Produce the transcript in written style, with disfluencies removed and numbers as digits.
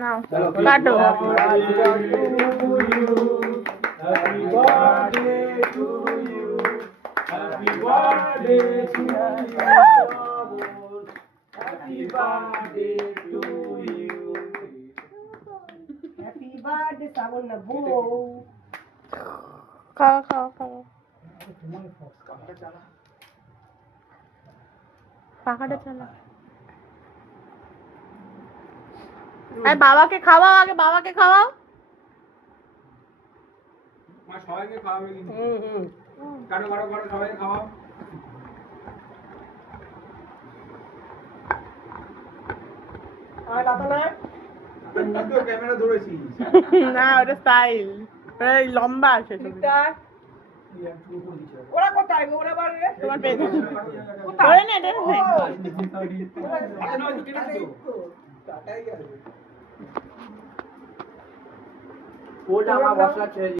নাও কাটো। Happy birthday to you. Happy birthday to you. Happy birthday to you. Happy birthday শ্রাবণ না বউ। খাও খাও খাও। পাখাটা চালা। আরে বাবাকে খাওয়াও, আগে বাবাকে খাওয়াও। মা সবাইকে খাওয়াবে কিন্তু। কাটো কাটো কাটো সবাইকে খাওয়াও। আর দাদা না নতুন ক্যামেরা ধরেছি। না ওটা স্টাইল, এই লম্বা আছে ছবিটা। ওরা কোথায় গো? ওরা বাড়ি রে? তোমার পেছনে কোথায়? ওরে না, এটা না। ওটা আমার বসা ছেড়ে